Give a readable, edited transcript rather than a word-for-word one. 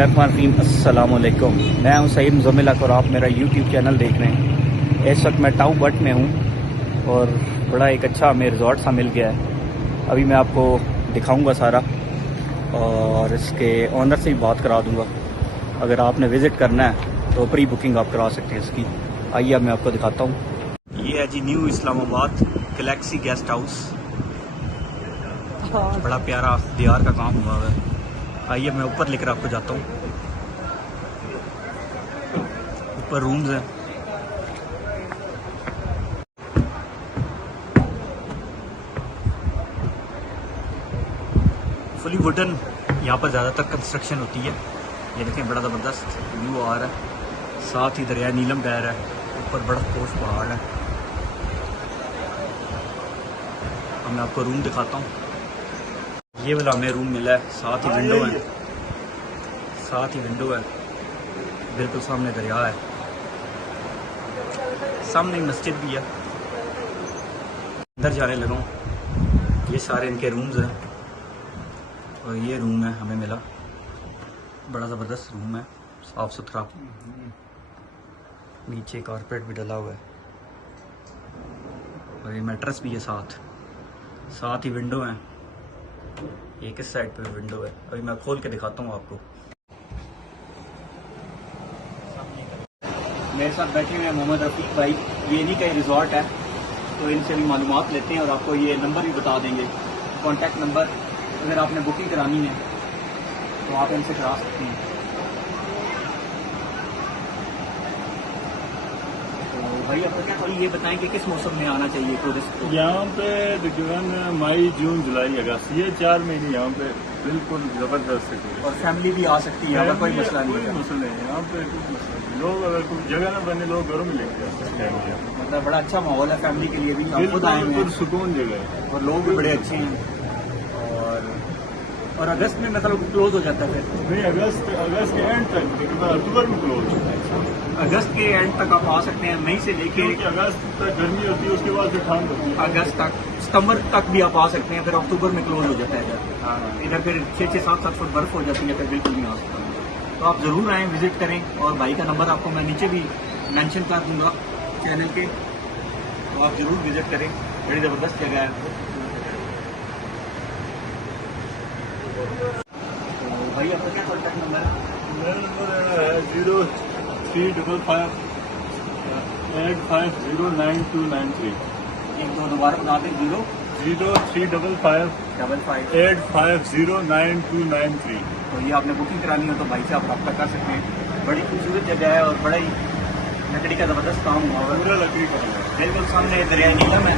बिस्मिल्लाहिर्रहमानिर्रहीम अस्सलाम वालेकुम। मैं हूं सईद मुज़म्मिल हक और आप मेरा यूट्यूब चैनल देख रहे हैं। इस वक्त मैं टाउ बट में हूं और बड़ा एक अच्छा हमें रिजॉर्ट सा मिल गया है। अभी मैं आपको दिखाऊंगा सारा और इसके ऑनर से भी बात करा दूंगा। अगर आपने विज़िट करना है तो प्री बुकिंग आप करा सकते हैं इसकी। आइए अब मैं आपको दिखाता हूँ। ये है जी new Islamabad galaxy guest house. बड़ा प्यारा दीवार का काम हुआ है। आइए मैं ऊपर लेकर आपको जाता हूँ। ऊपर रूम्स हैं। फुली वुडन यहाँ पर ज़्यादातर कंस्ट्रक्शन होती है। ये देखें बड़ा ज़बरदस्त व्यू आ रहा है। साथ ही दरिया नीलम बह रहा है। ऊपर बड़ा पोश पहाड़ है। अब मैं आपको रूम दिखाता हूँ। ये वाला हमें रूम मिला है। साथ ही विंडो है। साथ ही विंडो है। बिल्कुल सामने दरिया है। सामने मस्जिद भी है। अंदर जाने लगा हूँ। ये सारे इनके रूम्स हैं और ये रूम है हमें मिला। बड़ा ज़बरदस्त रूम है, साफ़ सुथरा। नीचे कारपेट भी डला हुआ है और ये मैट्रेस भी है साथ ही विंडो है। ये किस साइड पे विंडो है अभी मैं खोल के दिखाता हूँ आपको। मेरे साथ बैठे हुए हैं मोहम्मद रफ़ीक भाई। ये इन्हीं का रिजॉर्ट है तो इनसे भी मालूमात लेते हैं और आपको ये नंबर भी बता देंगे, कॉन्टैक्ट नंबर। अगर आपने बुकिंग करानी है तो आप इनसे करा सकते हैं। तो भाई आप क्या थोड़ी ये बताएं कि किस मौसम में आना चाहिए टूरिस्ट को? यहाँ पे तकरीबन मई जून जुलाई अगस्त ये 4 महीने यहाँ पे बिल्कुल जबरदस्त है। और फैमिली भी आ सकती है, अगर कोई मसला नहीं है। मसला नहीं है यहाँ पे, कुछ मसला नहीं। लोग अगर कोई जगह ना बने लोग घरों में लेके आ सकते हैं। मतलब बड़ा अच्छा माहौल है फैमिली के लिए भी। हम खुद आए हुए बिल्कुल हैं सुकून जगह है और लोग भी बड़े अच्छे हैं। और अगस्त में मतलब क्लोज हो जाता है फिर? नहीं, अगस्त के एंड तक, तकरीबन अक्टूबर में क्लोज होता है। अगस्त के एंड तक आप आ सकते हैं। मई से लेके अगस्त तक गर्मी होती है, उसके बाद फिर ठंड होती है। अगस्त तक, सितंबर तक भी आप आ सकते हैं। फिर अक्टूबर में क्लोज हो जाता है इधर। हाँ, इधर फिर 6-7 फुट बर्फ हो जाती है, फिर बिल्कुल नहीं आ सकता। तो आप ज़रूर आएँ, विजिट करें। और भाई का नंबर आपको मैं नीचे भी मेंशन कर दूंगा चैनल के, तो आप ज़रूर विजिट करें। बड़ी ज़बरदस्त जगह है। तो भाई आपका क्या कॉन्टैक्ट नंबर है? मेरा नंबर है 0355 8509293। एक दो दोबारा बता दें। 0355 8509293। तो ये आपने बुकिंग करानी हो तो भाई से आप रब्ता कर सकते हैं। बड़ी खूबसूरत जगह है और बड़ा ही लकड़ी का ज़बरदस्त काम हुआ है। पूरा लकड़ी का है। बिल्कुल सामने दरिया नीलम है।